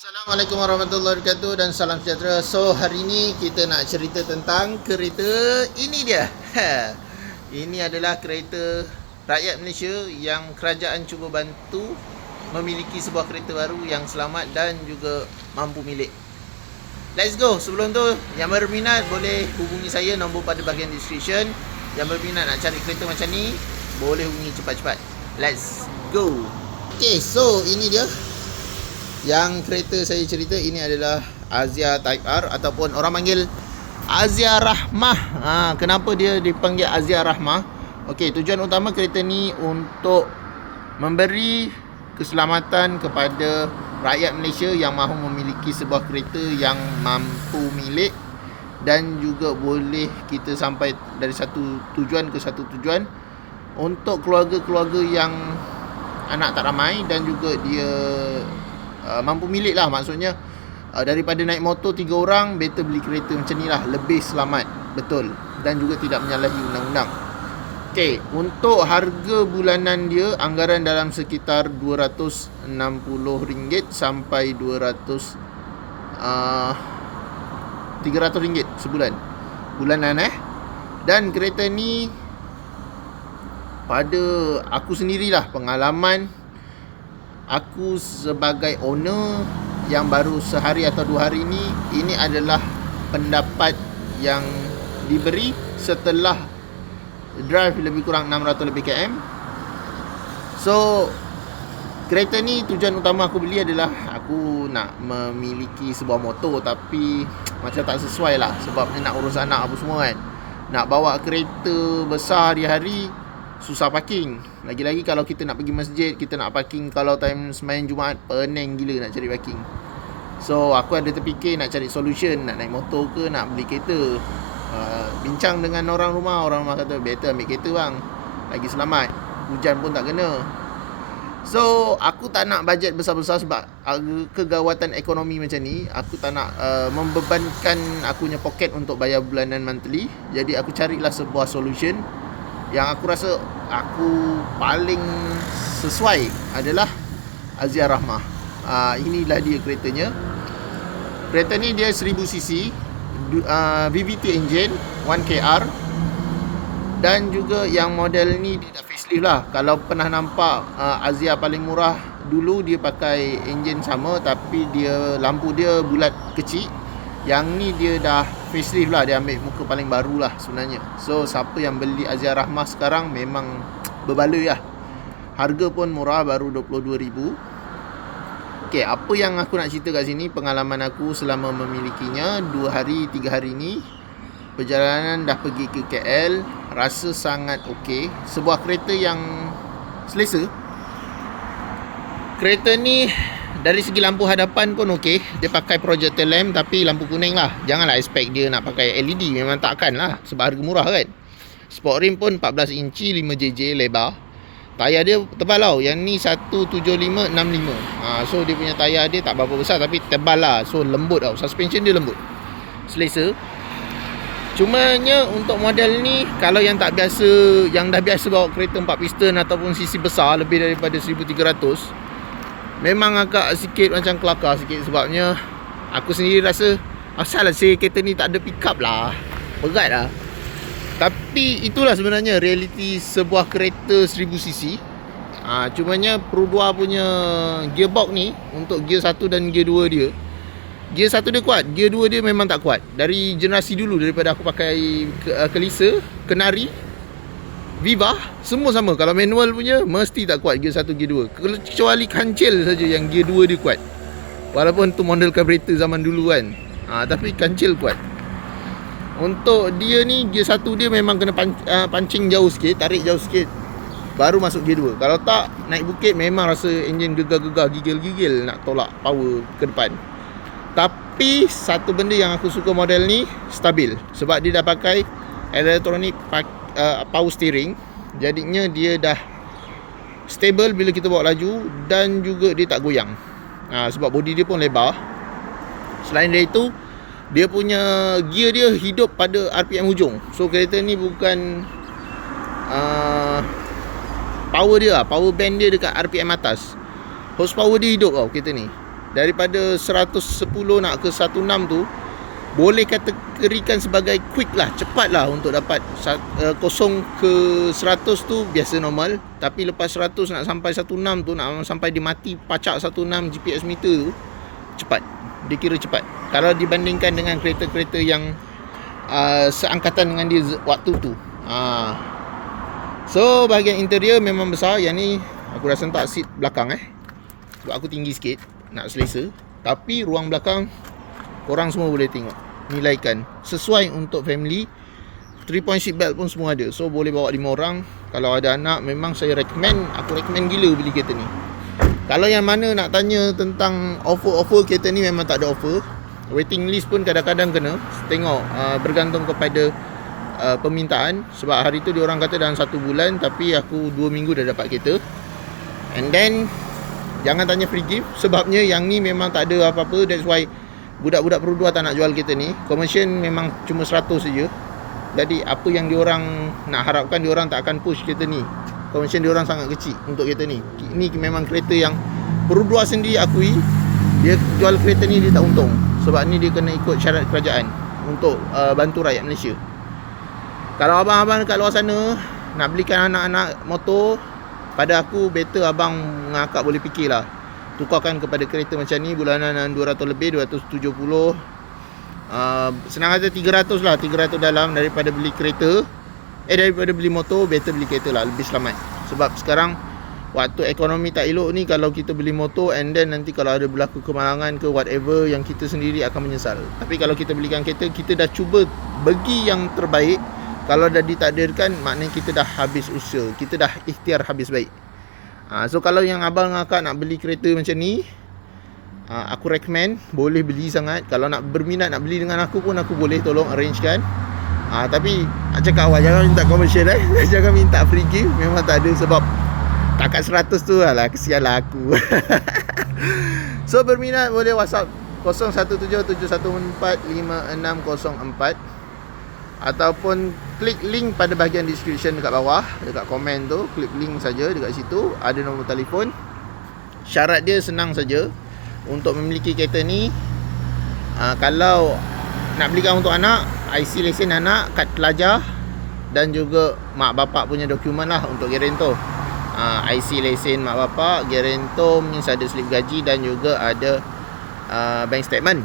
Assalamualaikum warahmatullahi wabarakatuh dan salam sejahtera. So hari ni kita nak cerita tentang kereta ini dia. Ini adalah kereta rakyat Malaysia yang kerajaan cuba bantu memiliki sebuah kereta baru yang selamat dan juga mampu milik. Let's go. Sebelum tu, yang berminat boleh hubungi saya, nombor pada bahagian description. Yang berminat nak cari kereta macam ni, boleh hubungi cepat-cepat. Let's go. Okay, so ini dia. Yang kereta saya cerita ini adalah Azia Type R ataupun orang panggil Azia Rahmah. Kenapa dia dipanggil Azia Rahmah? Okey, tujuan utama kereta ni untuk memberi keselamatan kepada rakyat Malaysia yang mahu memiliki sebuah kereta yang mampu milik dan juga boleh kita sampai dari satu tujuan ke satu tujuan untuk keluarga-keluarga yang anak tak ramai dan juga dia mampu milik lah, maksudnya daripada naik motor 3 orang, better beli kereta macam ni lah, lebih selamat, betul, dan juga tidak menyalahi undang-undang. Okay, untuk harga bulanan dia anggaran dalam sekitar RM260 sampai RM300 sebulan, bulanan dan kereta ni pada aku sendirilah, pengalaman aku sebagai owner yang baru sehari atau 2 hari ini adalah pendapat yang diberi setelah drive lebih kurang 600 lebih km. So kereta ni tujuan utama aku beli adalah aku nak memiliki sebuah motor, tapi macam tak sesuai lah, sebabnya nak urus anak apa semua kan. Nak bawa kereta besar hari-hari susah parking. Lagi-lagi kalau kita nak pergi masjid, kita nak parking kalau time sembahyang Jumaat, pening gila nak cari parking. So aku ada terfikir nak cari solution, nak naik motor ke nak beli kereta. Bincang dengan orang rumah kata better ambil kereta bang, lagi selamat, hujan pun tak kena. So aku tak nak bajet besar-besar sebab kegawatan ekonomi macam ni, aku tak nak membebankan aku punya poket untuk bayar bulanan monthly. Jadi aku carilah sebuah solution yang aku rasa aku paling sesuai adalah Azia Rahmah. Inilah dia keretanya. Kereta ni dia 1000cc, VVT engine, 1KR, dan juga yang model ni dia dah facelift lah. Kalau pernah nampak Azia paling murah dulu, dia pakai engine sama tapi dia lampu dia bulat kecil. Yang ni dia dah facelift lah, dia ambil muka paling baru lah sebenarnya. So siapa yang beli Azia Rahmah sekarang memang berbaloi lah. Harga pun murah, baru RM22,000. Okay, apa yang aku nak cerita kat sini, pengalaman aku selama memilikinya 2 hari 3 hari ni. Perjalanan dah pergi ke KL, rasa sangat okey. Sebuah kereta yang selesa. Kereta ni dari segi lampu hadapan pun okey. Dia pakai projector lamp tapi lampu kuning lah. Janganlah expect dia nak pakai LED, memang takkan lah sebab harga murah kan. Sport rim pun 14 inci, 5JJ lebar. Tayar dia tebal tau. Yang ni 175/65. So dia punya tayar dia tak berapa besar tapi tebal lah. So lembut tau. Suspension dia lembut, selesa. Cumanya untuk model ni, kalau yang tak biasa, yang dah biasa bawa kereta 4 piston ataupun cc besar lebih daripada 1300, memang agak sikit macam kelakar sikit. Sebabnya aku sendiri rasa asal lah kereta ni tak ada pick up lah, berat lah. Tapi itulah sebenarnya realiti sebuah kereta 1000cc. Cumanya Pro 2 punya gearbox ni, untuk gear 1 dan gear 2 dia, gear 1 dia kuat, gear 2 dia memang tak kuat. Dari generasi dulu, daripada aku pakai Kelisa, Kenari, Viva, semua sama. Kalau manual punya mesti tak kuat gear 1, gear 2. Kecuali Kancil saja yang gear 2 dia kuat. Walaupun tu model carburetor zaman dulu kan. Tapi Kancil kuat. Untuk dia ni, gear 1 dia memang kena pancing jauh sikit, tarik jauh sikit, baru masuk gear 2. Kalau tak, naik bukit memang rasa enjin gegar-gegar, gigil-gigil nak tolak power ke depan. Tapi satu benda yang aku suka model ni, stabil. Sebab dia dah pakai elektronik power steering. Jadinya dia dah stable bila kita bawa laju, dan juga dia tak goyang. Sebab body dia pun lebar. Selain dari itu, dia punya gear dia hidup pada RPM hujung. So kereta ni bukan power dia lah, power band dia dekat RPM atas. Horsepower dia hidup tau kereta ni. daripada 110 nak ke 16 tu boleh kategorikan sebagai quick lah, cepat lah untuk dapat 0 ke 100 tu biasa normal. Tapi lepas 100 nak sampai 16 tu, nak sampai dia mati pacak 16 GPS meter tu, cepat. Dia kira cepat kalau dibandingkan dengan kereta-kereta yang seangkatan dengan dia waktu tu. So bahagian interior memang besar. Yang ni aku rasa tak seat belakang sebab aku tinggi sikit nak selesa. Tapi ruang belakang korang semua boleh tengok, nilaikan sesuai untuk family. 3-point seat belt pun semua ada, so boleh bawa 5 orang. Kalau ada anak, memang saya aku recommend gila beli kereta ni. Kalau yang mana nak tanya tentang offer kereta ni, memang tak ada offer. Waiting list pun kadang-kadang kena tengok, bergantung kepada permintaan. Sebab hari tu diorang kata dalam 1 bulan, tapi aku 2 minggu dah dapat kereta. And then jangan tanya free gift, sebabnya yang ni memang tak ada apa-apa. That's why budak-budak Perodua tak nak jual kereta ni. Commercial memang cuma 100 saja. Jadi apa yang diorang nak harapkan, diorang tak akan push kereta ni. Commercial diorang sangat kecil untuk kereta ni. Ini memang kereta yang Perodua sendiri akui, dia jual kereta ni dia tak untung. Sebab ni dia kena ikut syarat kerajaan untuk bantu rakyat Malaysia. Kalau abang-abang dekat luar sana nak belikan anak-anak motor, pada aku better abang dengan akak boleh fikirlah, tukarkan kepada kereta macam ni, bulanan 200 lebih, 270, senang kata 300 lah, 300 dalam, daripada beli kereta, daripada beli motor, better beli kereta lah, lebih selamat. Sebab sekarang waktu ekonomi tak elok ni, kalau kita beli motor and then nanti kalau ada berlaku kemalangan ke whatever, yang kita sendiri akan menyesal. Tapi kalau kita belikan kereta, kita dah cuba bagi yang terbaik. Kalau dah ditakdirkan, maknanya kita dah habis usaha, kita dah ikhtiar habis baik. So kalau yang abang dengan akak nak beli kereta macam ni, aku recommend, boleh beli sangat. Kalau nak berminat nak beli dengan aku pun, aku boleh tolong arrangekan. Tapi cakap awal, jangan minta commercial jangan minta free gift, memang tak ada. Sebab takat 100 tu lah, kesian lah aku. So berminat boleh WhatsApp 0177145604, ataupun klik link pada bahagian description dekat bawah, dekat komen tu, klik link saja, dekat situ ada nombor telefon. Syarat dia senang saja untuk memiliki kereta ni. Kalau nak belikan untuk anak, IC lesen anak, kad pelajar, dan juga mak bapak punya dokumen lah untuk guarantor. IC lesen mak bapak, guarantor means ada slip gaji, dan juga ada bank statement.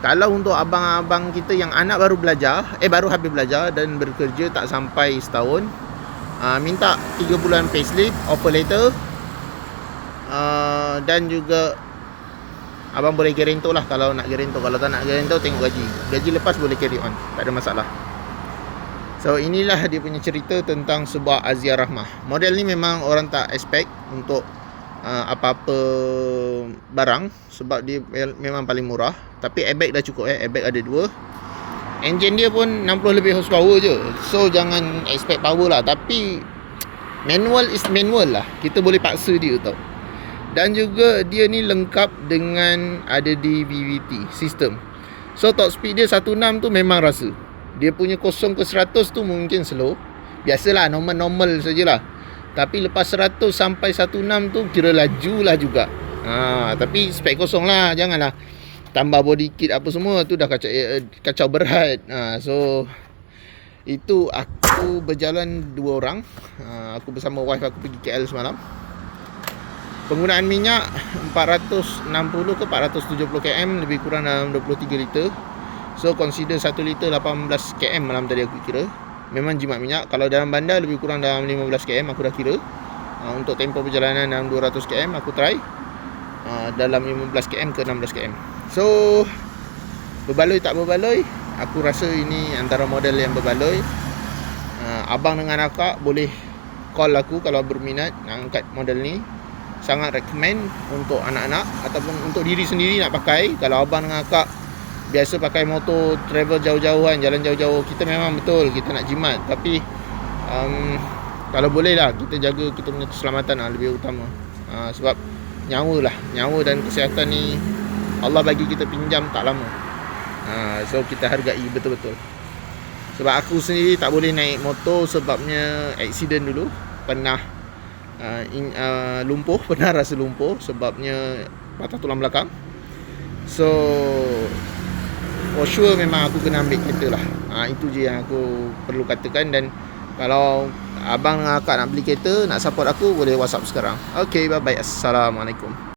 Kalau untuk abang-abang kita yang anak baru belajar, baru habis belajar dan bekerja tak sampai setahun, minta 3 bulan payslip, offer letter, dan juga abang boleh guarantor lah kalau nak guarantor. Kalau tak nak guarantor, tengok gaji. Gaji lepas boleh carry on, tak ada masalah. So inilah dia punya cerita tentang sebuah Azia Rahmah. Model ni memang orang tak expect untuk apa-apa barang, sebab dia memang paling murah. Tapi airbag dah cukup, airbag ada 2. Enjin dia pun 60 lebih horsepower je, so jangan expect power lah. Tapi manual is manual lah, kita boleh paksa dia tau. Dan juga dia ni lengkap dengan ada DVVT system. So top speed dia 16 tu memang rasa. Dia punya 0 ke 100 tu mungkin slow, biasalah, normal sajalah. Tapi lepas 100 sampai 16 tu kira laju lah juga. Tapi spek kosong lah, janganlah tambah body kit apa semua, tu dah kacau berat. So itu aku berjalan 2 orang. Aku bersama wife aku pergi KL semalam. Penggunaan minyak 460 ke 470 km, lebih kurang dalam 23 liter. So consider 1 liter 18 km malam tadi aku kira. Memang jimat minyak. Kalau dalam bandar lebih kurang dalam 15 km aku dah kira. Untuk tempoh perjalanan dalam 200 km aku try dalam 15 km ke 16 km. So berbaloi tak berbaloi, aku rasa ini antara model yang berbaloi. Abang dengan akak boleh call aku kalau berminat nak angkat model ni. Sangat recommend untuk anak-anak ataupun untuk diri sendiri nak pakai. Kalau abang dengan akak biasa pakai motor, travel jauh-jauhan, jalan jauh-jauh, kita memang betul kita nak jimat. Tapi kalau boleh lah, kita jaga kita punya keselamatan lah, lebih utama. Sebab nyawa dan kesihatan ni Allah bagi kita pinjam tak lama. So kita hargai betul-betul. Sebab aku sendiri tak boleh naik motor sebabnya accident dulu. Pernah lumpuh, pernah rasa lumpuh sebabnya patah tulang belakang. So for sure memang aku kena ambil kereta lah. Itu je yang aku perlu katakan. Dan kalau abang dengan akak nak beli kereta, nak support aku, boleh WhatsApp sekarang. Okay, bye bye. Assalamualaikum.